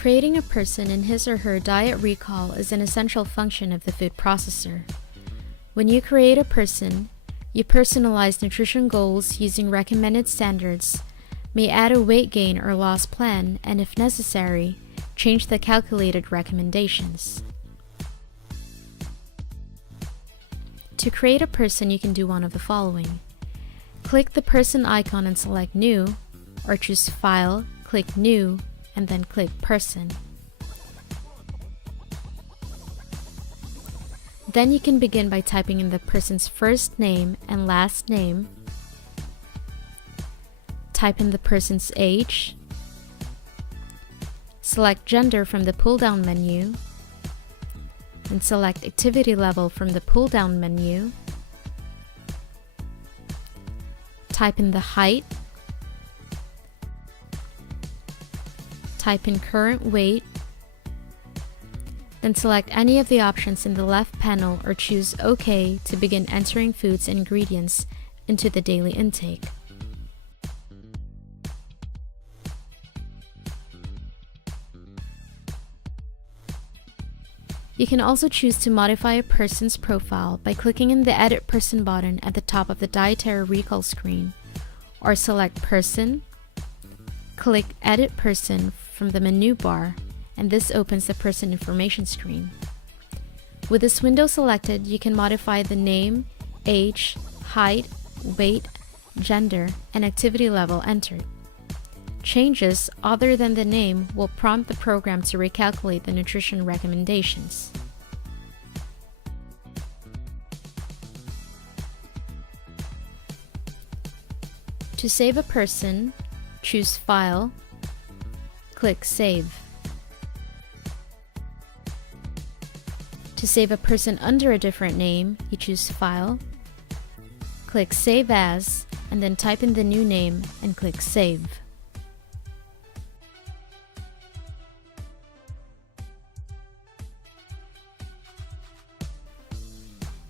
Creating a person in his or her diet recall is an essential function of the food processor. When you create a person, you personalize nutrition goals using recommended standards, may add a weight gain or loss plan, and if necessary, change the calculated recommendations. To create a person, you can do one of the following. Click the person icon and select New, or choose File, click New, and then click Person. Then you can begin by typing in the person's first name and last name. Type in the person's age. Select Gender from the pull-down menu. And select Activity Level from the pull-down menu. Type in the height. Type in current weight, then select any of the options in the left panel or choose OK to begin entering foods and ingredients into the daily intake. You can also choose to modify a person's profile by clicking in the Edit Person button at the top of the dietary recall screen, or select Person, click Edit Person from the menu bar, and this opens the person information screen. With this window selected, you can modify the name, age, height, weight, gender, and activity level entered. Changes other than the name will prompt the program to recalculate the nutrition recommendations. To save a person, choose File, click Save. To save a person under a different name, you choose File, click Save As, and then type in the new name and click Save.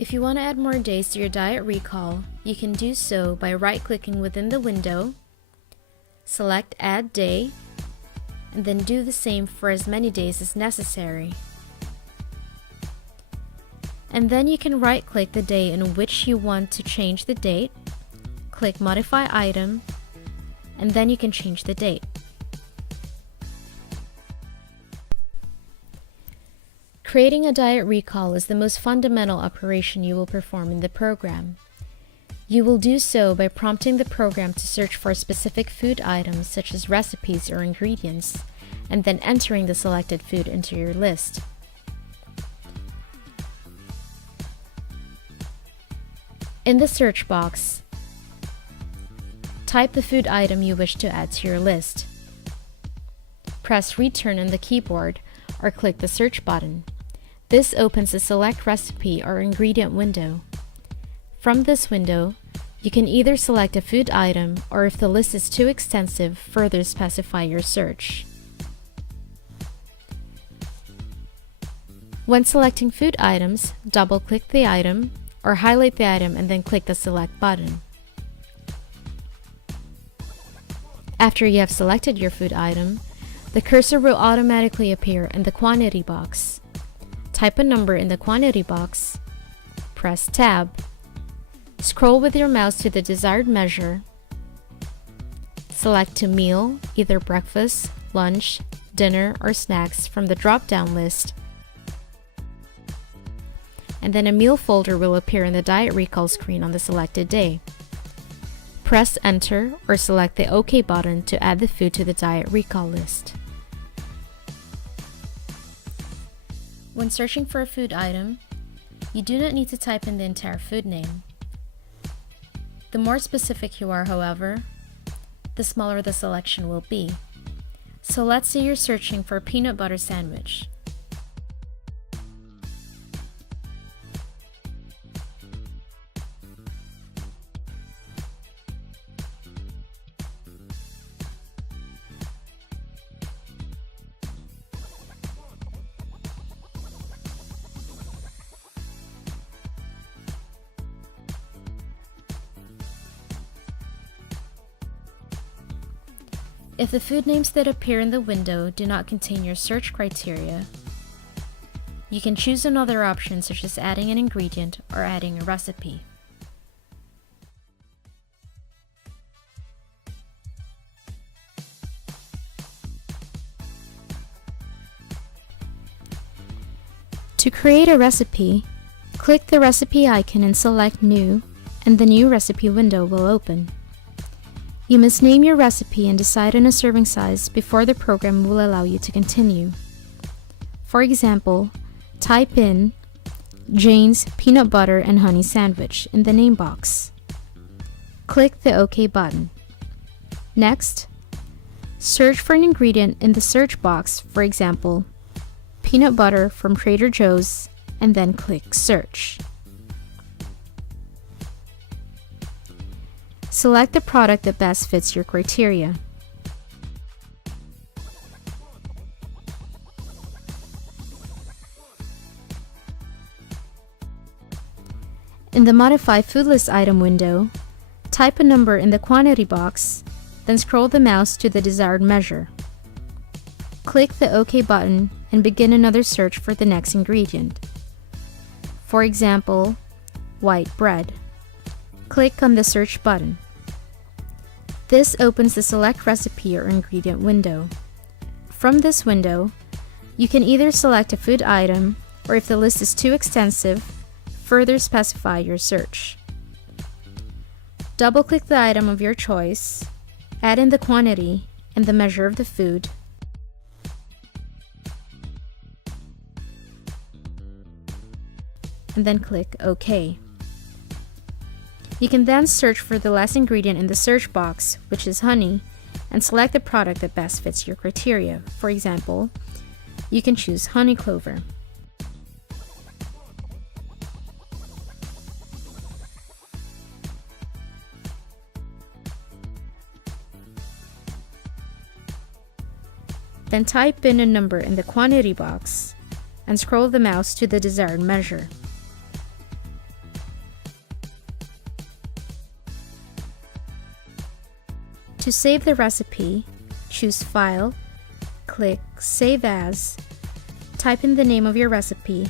If you want to add more days to your diet recall, you can do so by right-clicking within the window, select Add Day, and then do the same for as many days as necessary. And then you can right-click the day in which you want to change the date, click Modify Item, and then you can change the date. Creating a diet recall is the most fundamental operation you will perform in the program. You will do so by prompting the program to search for specific food items such as recipes or ingredients, and then entering the selected food into your list. In the search box, type the food item you wish to add to your list. Press Return on the keyboard or click the search button. This opens the Select Recipe or Ingredient window. From this window, you can either select a food item or, if the list is too extensive, further specify your search. When selecting food items, double-click the item or highlight the item and then click the Select button. After you have selected your food item, the cursor will automatically appear in the quantity box. Type a number in the quantity box, press Tab, scroll with your mouse to the desired measure, select to meal, either breakfast, lunch, dinner, or snacks from the drop-down list, and then a meal folder will appear in the diet recall screen on the selected day. Press Enter or select the OK button to add the food to the diet recall list. When searching for a food item, you do not need to type in the entire food name. The more specific you are, however, the smaller the selection will be. So let's say you're searching for a peanut butter sandwich. If the food names that appear in the window do not contain your search criteria, you can choose another option such as adding an ingredient or adding a recipe. To create a recipe, click the recipe icon and select New, and the new recipe window will open. You must name your recipe and decide on a serving size before the program will allow you to continue. For example, type in Jane's Peanut Butter and Honey Sandwich in the name box. Click the OK button. Next, search for an ingredient in the search box, for example, peanut butter from Trader Joe's, and then click Search. Select the product that best fits your criteria. In the Modify Food List Item window, type a number in the quantity box, then scroll the mouse to the desired measure. Click the OK button and begin another search for the next ingredient. For example, white bread. Click on the search button. This opens the Select Recipe or Ingredient window. From this window, you can either select a food item, or if the list is too extensive, further specify your search. Double-click the item of your choice, add in the quantity and the measure of the food, and then click OK. You can then search for the last ingredient in the search box, which is honey, and select the product that best fits your criteria. For example, you can choose honey clover. Then type in a number in the quantity box and scroll the mouse to the desired measure. To save the recipe, choose File, click Save As, type in the name of your recipe,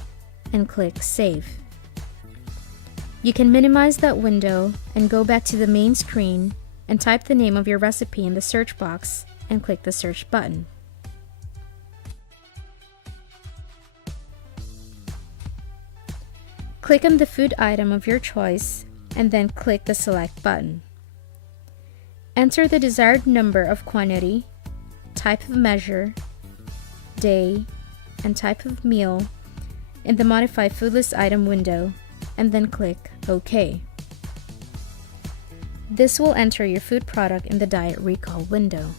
and click Save. You can minimize that window and go back to the main screen and type the name of your recipe in the search box and click the Search button. Click on the food item of your choice and then click the Select button. Enter the desired number of quantity, type of measure, day, and type of meal in the Modify Food List Item window, and then click OK. This will enter your food product in the Diet Recall window.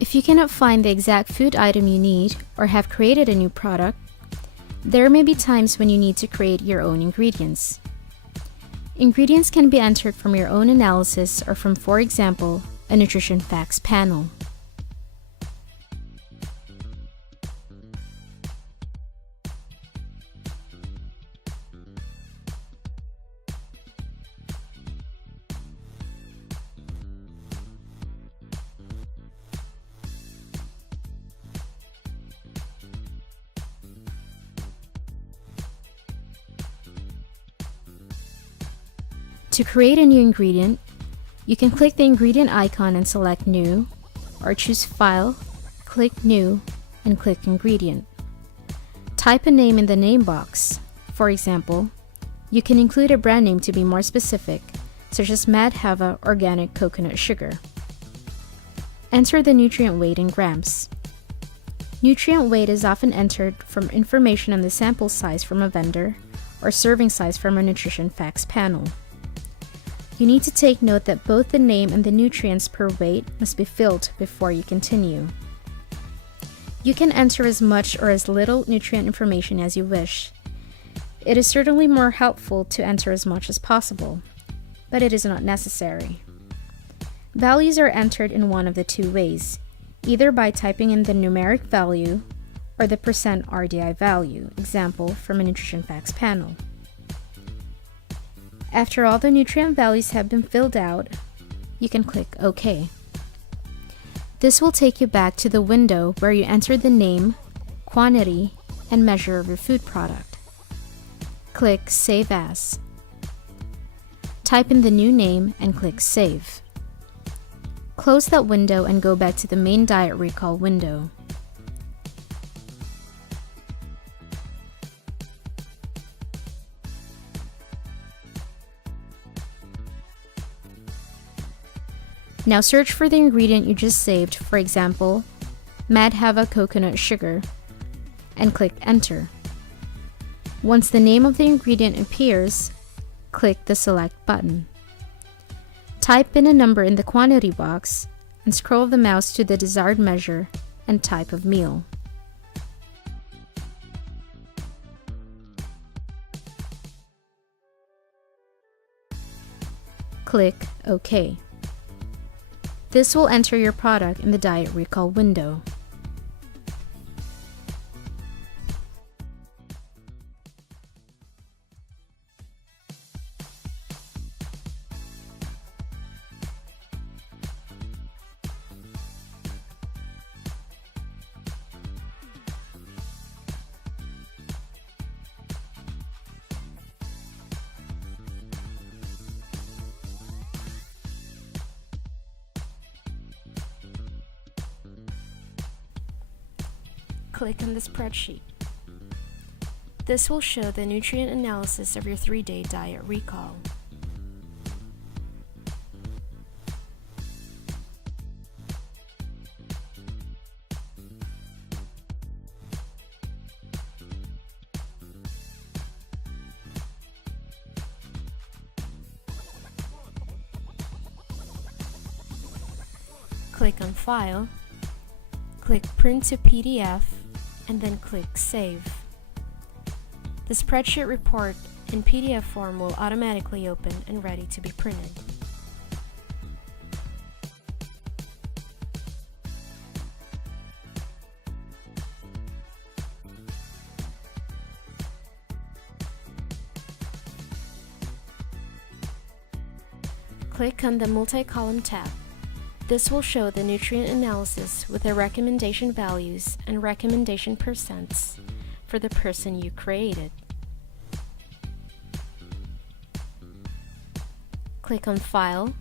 If you cannot find the exact food item you need or have created a new product, there may be times when you need to create your own ingredients. Ingredients can be entered from your own analysis or from, for example, a nutrition facts panel. To create a new ingredient, you can click the ingredient icon and select New, or choose File, click New, and click Ingredient. Type a name in the name box. For example, you can include a brand name to be more specific, such as Madhava Organic Coconut Sugar. Enter the nutrient weight in grams. Nutrient weight is often entered from information on the sample size from a vendor or serving size from a nutrition facts panel. You need to take note that both the name and the nutrients per weight must be filled before you continue. You can enter as much or as little nutrient information as you wish. It is certainly more helpful to enter as much as possible, but it is not necessary. Values are entered in one of the two ways, either by typing in the numeric value or the percent RDI value, example from a nutrition facts panel. After all the nutrient values have been filled out, you can click OK. This will take you back to the window where you enter the name, quantity, and measure of your food product. Click Save As. Type in the new name and click Save. Close that window and go back to the main diet recall window. Now search for the ingredient you just saved, for example, Madhava coconut sugar, and click Enter. Once the name of the ingredient appears, click the Select button. Type in a number in the quantity box and scroll the mouse to the desired measure and type of meal. Click OK. This will enter your product in the diet recall window. Click on the spreadsheet. This will show the nutrient analysis of your 3-day diet recall. Click on File, click Print to PDF, and then click Save. The spreadsheet report in PDF form will automatically open and ready to be printed. Click on the Multi-Column tab. This will show the nutrient analysis with the recommendation values and recommendation percents for the person you created. Click on File,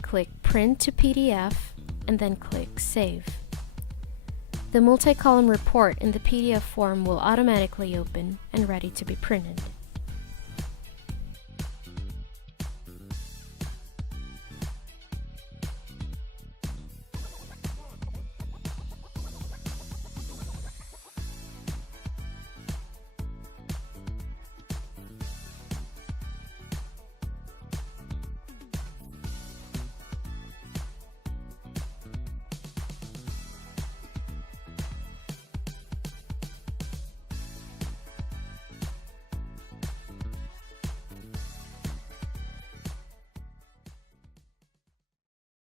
click Print to PDF, and then click Save. The multi-column report in the PDF form will automatically open and ready to be printed.